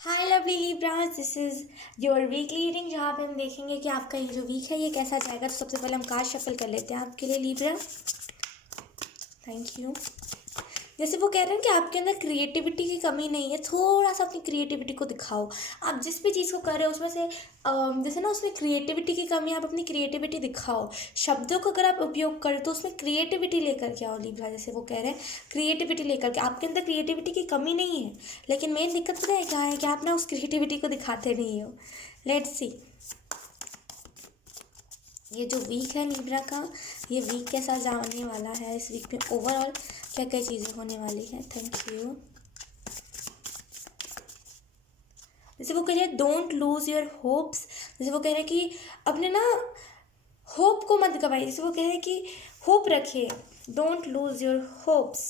Hi lovely Libras, this is your weekly reading जहाँ पे हम देखेंगे कि आपका ये जो वीक है ये कैसा जाएगा। तो सबसे पहले हम कार्ड शफल कर लेते हैं आपके लिए लिब्रा। Thank you. जैसे वो कह रहे हैं कि आपके अंदर क्रिएटिविटी की कमी नहीं है, थोड़ा सा अपनी क्रिएटिविटी को दिखाओ। आप जिस भी चीज़ को कर रहे हो उसमें से जैसे ना उसमें क्रिएटिविटी की कमी है, आप अपनी क्रिएटिविटी दिखाओ। शब्दों को अगर आप उपयोग करें तो उसमें क्रिएटिविटी लेकर के आओ लिब्रा। जैसे वो कह रहे हैं क्रिएटिविटी लेकर के, आपके अंदर क्रिएटिविटी की कमी नहीं है, लेकिन मेन दिक्कत पता है क्या है कि आप ना उस क्रिएटिविटी को दिखाते नहीं हो। लेट्स सी ये जो वीक है लिब्रा का, ये वीक कैसा जाने वाला है, इस वीक में ओवरऑल क्या क्या चीज़ें होने वाली हैं। Thank you. जैसे वो कह रहे हैं डोंट लूज़ योर होप्स। जैसे वो कह रहे हैं कि अपने ना होप को मत गवाइए। जैसे वो कह रहे हैं कि होप रखिए, डोंट लूज़ योर होप्स।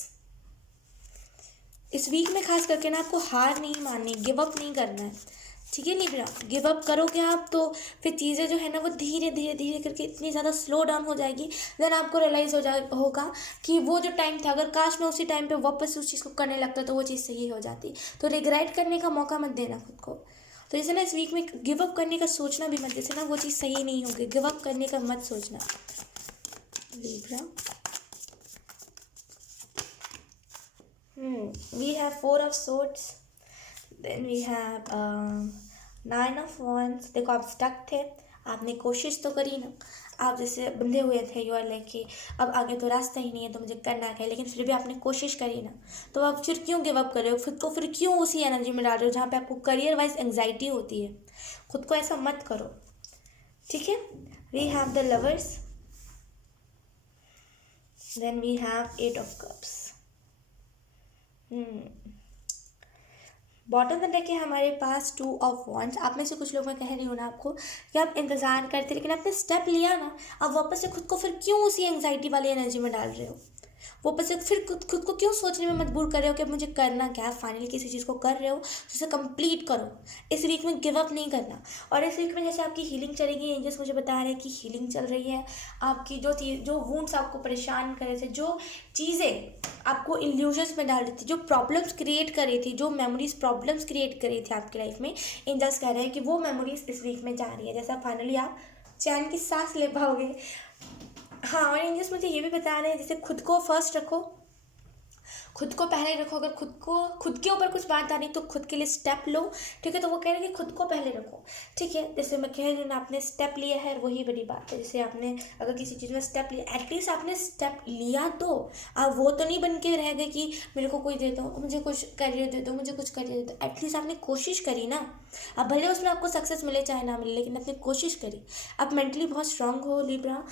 इस वीक में खास करके ना आपको हार नहीं माननी, गिव अप नहीं करना है। ठीक है लिब्रा, गिव अप करोगे आप तो फिर चीज़ें जो है ना वो धीरे धीरे धीरे करके इतनी ज़्यादा स्लो डाउन हो जाएगी। देन आपको रियलाइज़ होगा कि वो जो टाइम था, अगर काश मैं उसी टाइम पे वापस उस चीज़ को करने लगता तो वो चीज़ सही हो जाती। तो रिग्रेट करने का मौका मत देना खुद को। तो जैसे ना इस वीक में गिव अप करने का सोचना भी मत, जैसे ना वो चीज़ सही नहीं होगी, गिव अप करने का मत सोचना Libra. We have Four of Swords, then we have Nine of Wands। देखो आप स्टक थे, आपने कोशिश तो करी ना, आप जैसे बंधे हुए थे, यू आर लाइक कि अब आगे तो रास्ता ही नहीं है तो मुझे करना क्या है, लेकिन फिर भी आपने कोशिश करी ना। तो आप फिर क्यों गिव अप कर रहे हो खुद को, फिर क्यों उसी एनर्जी में डाल रहे हो जहाँ पे आपको करियर वाइज एंग्जाइटी होती है। खुद को ऐसा मत करो, ठीक है। We have the lovers, then we have eight of cups. Bottom में देखिए हमारे पास टू ऑफ वॉन्ड्स। आप में से कुछ लोग, मैं कह रही हूँ ना आपको कि आप इंतज़ार करते लेकिन आपने स्टेप लिया ना, आप वापस से खुद को फिर क्यों उसी एंग्जाइटी वाली एनर्जी में डाल रहे हो। वापस से फिर खुद को क्यों सोचने में मजबूर कर रहे हो कि अब मुझे करना क्या है। फाइनली किसी चीज़ को कर रहे हो तो उसे कंप्लीट करो। इस वीक में गिव अप नहीं करना। और इस वीक में जैसे आपकी हीलिंग चलेगी, एंजल्स मुझे बता रहे हैं कि हीलिंग चल रही है। आपकी जो वुंड्स आपको परेशान कर रहे थे, जो चीज़ें आपको इल्यूजन्स में डाल रही थी, जो प्रॉब्लम्स क्रिएट कर रही थी, जो मेमोरीज प्रॉब्लम्स क्रिएट कर रही थी आपकी लाइफ में, एंजल्स कह रहे हैं कि वो मेमोरीज इस वीक में जा रही है। जैसा फाइनली आप चैन की सांस ले पाओगे। हाँ, और एंजल्स मुझे ये भी बता रहे हैं जैसे खुद को फर्स्ट रखो, खुद को पहले रखो। अगर खुद के ऊपर कुछ बात आ रही तो खुद के लिए स्टेप लो, ठीक है। तो वो कह रहे हैं कि खुद को पहले रखो, ठीक है। जैसे मैं कह रही हूँ ना, आपने स्टेप लिया है, वही बड़ी बात है। जैसे आपने अगर किसी चीज़ में स्टेप लिया, एटलीस्ट आपने स्टेप लिया तो आप वो तो नहीं बन के रह गए कि मेरे को कोई दे दो, मुझे कुछ करियर दे दो, मुझे कुछ करियर दे दो। एटलीस्ट आपने कोशिश करी ना। अब भले उसमें आपको सक्सेस मिले चाहे ना मिले, लेकिन आपने कोशिश करी। आप मेंटली बहुत स्ट्रांग हो लिब्रा।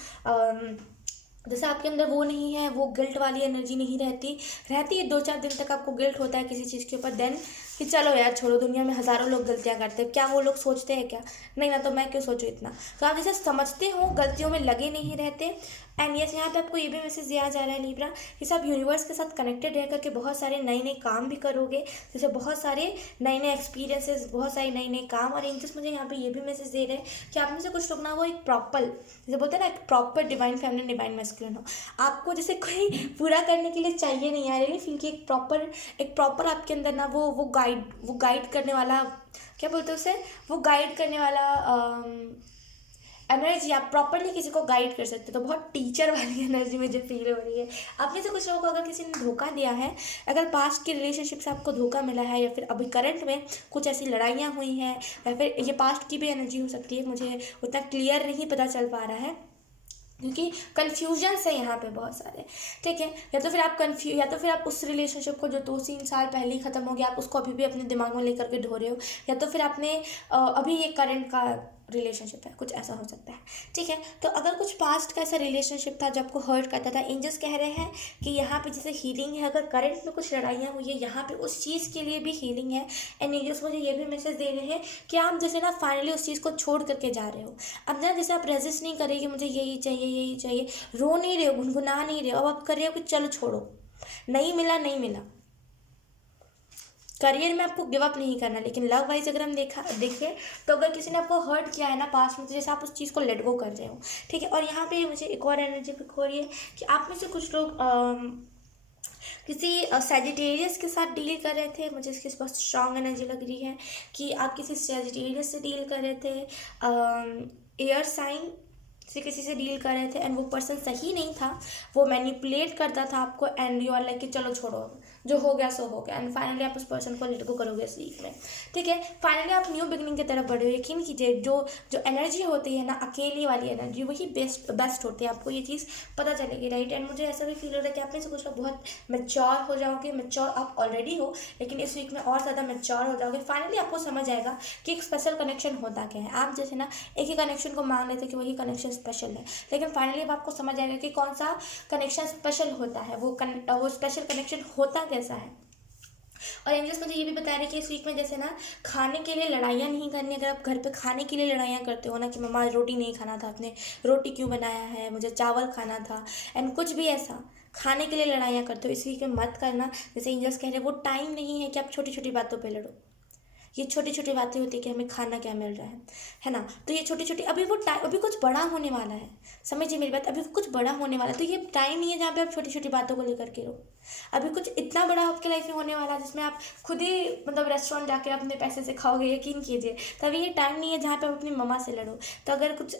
जैसे आपके अंदर वो नहीं है, वो गिल्ट वाली एनर्जी नहीं रहती है। 2-4 दिन तक आपको गिल्ट होता है किसी चीज़ के ऊपर, देन कि चलो यार छोड़ो, दुनिया में हज़ारों लोग गलतियाँ करते हैं, क्या वो लोग सोचते हैं क्या, नहीं ना, तो मैं क्यों सोचूं इतना। तो आप जैसे समझते हो, गलतियों में लगे नहीं रहते। एंड यस, यहाँ पे आपको ये भी मैसेज दिया जा रहा है लिब्रा कि आप यूनिवर्स के साथ कनेक्टेड रह करके बहुत सारे नए नए काम भी करोगे। जैसे बहुत सारे नए नए एक्सपीरियंसेस, बहुत सारे नए नए काम। और एंजल्स मुझे यहाँ पे ये भी मैसेज दे रहे हैं कि आप में से कुछ लोग ना वो एक प्रॉपर, जैसे बोलते हैं ना, एक proper divine feminine divine masculine हो। आपको जैसे कोई पूरा करने के लिए चाहिए नहीं, आ रही फील कि एक प्रॉपर आपके अंदर ना वो गाइड करने वाला, क्या बोलते हैं उसे, वो गाइड करने वाला एनर्जी। आप प्रॉपरली किसी को गाइड कर सकते हो। तो बहुत टीचर वाली एनर्जी मुझे फील हो रही है। आप में से कुछ लोगों को अगर किसी ने धोखा दिया है, अगर पास्ट की रिलेशनशिप से आपको धोखा मिला है, या फिर अभी करंट में कुछ ऐसी लड़ाइयाँ हुई हैं, या फिर ये पास्ट की भी एनर्जी हो सकती है, मुझे उतना क्लियर नहीं पता चल पा रहा है क्योंकि कन्फ्यूजन्स है यहाँ पे बहुत सारे, ठीक है। या तो फिर आप उस रिलेशनशिप को जो 2-3 साल पहले ही ख़त्म हो गया, आप उसको अभी भी अपने दिमाग में लेकर के ढो रहे हो। या तो फिर आपने अभी ये करंट का रिलेशनशिप है, कुछ ऐसा हो सकता है, ठीक है। तो अगर कुछ पास्ट का ऐसा रिलेशनशिप था जो आपको हर्ट करता था, एंजल्स कह रहे हैं कि यहाँ पे जैसे हीलिंग है। अगर करंट में कुछ लड़ाइयाँ हुई है, यहाँ पे उस चीज़ के लिए भी हीलिंग है। एंड एंजल्स मुझे ये भी मैसेज दे रहे हैं कि आप जैसे ना फाइनली उस चीज़ को छोड़ करके जा रहे हो। अब ना जैसे आप रेजिस्ट नहीं करें कि मुझे यही चाहिए, रो नहीं रहे हो, गुनगुना नहीं रहे हो, अब आप कर रहे हो कि चलो छोड़ो, नहीं मिला नहीं मिला। करियर में आपको गिव अप नहीं करना, लेकिन लव वाइज अगर हम देखिए तो अगर किसी ने आपको हर्ट किया है ना पास्ट में, तो जैसे आप उस चीज़ को लेट गो कर रहे हो, ठीक है। और यहाँ पे मुझे एक और एनर्जी पिक हो रही है कि आप में से कुछ लोग किसी सैजिटेरियस के साथ डील कर रहे थे, मुझे इसकी बहुत स्ट्रांग एनर्जी लग रही है कि आप किसी सैजिटेरियस से डील कर रहे थे, एयर साइन से किसी से डील कर रहे थे, एंड वो पर्सन सही नहीं था, वो मैनिपुलेट करता था आपको, एंड यू आर लाइक कि चलो छोड़ो, जो हो गया सो हो गया, एंड फाइनली आप उस पर्सन को लेट गो करोगे इस वीक में, ठीक है। फाइनली आप न्यू बिगनिंग की तरफ बढ़े हो। यकीन कीजिए, जो जो एनर्जी होती है ना, अकेली वाली एनर्जी, वही बेस्ट होती है, आपको ये चीज़ पता चलेगी, राइट। एंड मुझे ऐसा भी फील हो रहा है कि आप में से कुछ लोग बहुत मेच्योर हो जाओगे, मेच्योर आप ऑलरेडी हो, लेकिन इस वीक में और ज़्यादा मेच्योर हो जाओगे। फाइनली आपको समझ आएगा कि एक स्पेशल कनेक्शन होता क्या है। आप जैसे ना एक ही कनेक्शन को मान लेते कि वही कनेक्शन स्पेशल है, लेकिन फाइनली अब आपको समझ आएगा कि कौन सा कनेक्शन स्पेशल होता है, वो स्पेशल कनेक्शन होता कैसा है। और एंजल्स मुझे ये भी बता रहे हैं कि इस वीक में जैसे ना खाने के लिए लड़ाइयाँ नहीं करनी। अगर आप घर पे खाने के लिए लड़ाइयाँ करते हो ना कि मम्मा रोटी नहीं खाना था, आपने रोटी क्यों बनाया है, मुझे चावल खाना था, एंड कुछ भी ऐसा खाने के लिए लड़ाइयाँ करते हो, इस वीक में मत करना। जैसे एंजल्स कह रहे हैं, वो टाइम नहीं है कि आप छोटी छोटी बातों पर लड़ो। ये छोटी छोटी बातें होती है कि हमें खाना क्या मिल रहा है ना। तो ये छोटी छोटी, अभी वो टाइम, अभी कुछ बड़ा होने वाला है, समझिए मेरी बात, अभी कुछ बड़ा होने वाला है। तो ये टाइम नहीं है जहाँ पे आप छोटी छोटी बातों को लेकर के रहो। अभी कुछ इतना बड़ा आपके लाइफ में होने वाला है जिसमें आप खुद ही मतलब रेस्टोरेंट जाके अपने पैसे से खाओगे, यकीन कीजिए। तो अभी ये टाइम नहीं है जहाँ पे आप अपनी मम्मा से लड़ो। तो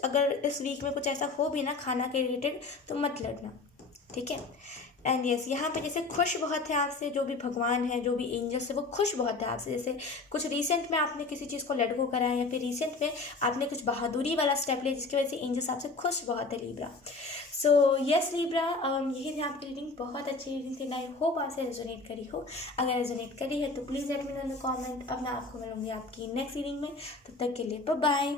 अगर इस वीक में कुछ ऐसा हो भी ना खाना के रिलेटेड, तो मत लड़ना, ठीक है। एंड यस, यहाँ पे जैसे खुश बहुत है आपसे, जो भी भगवान है, जो भी एंजल्स है, वो खुश बहुत है आपसे। जैसे कुछ रिसेंट में आपने किसी चीज़ को लेट गो करा है, या फिर रिसेंट में आपने कुछ बहादुरी वाला स्टेप लिया, जिसकी वजह से एंजल्स आपसे खुश बहुत है लिब्रा। सो यस लिब्रा, यही थी आपकी रीडिंग, बहुत अच्छी रीडिंग थी। आई होप आपसे रेजोनेट करी हो। अगर रेजोनेट करी है तो please let me know in the comment. अब मैं आपको मिलूंगी आपकी नेक्स्ट रीडिंग में, तब तक के लिए बाय बाय।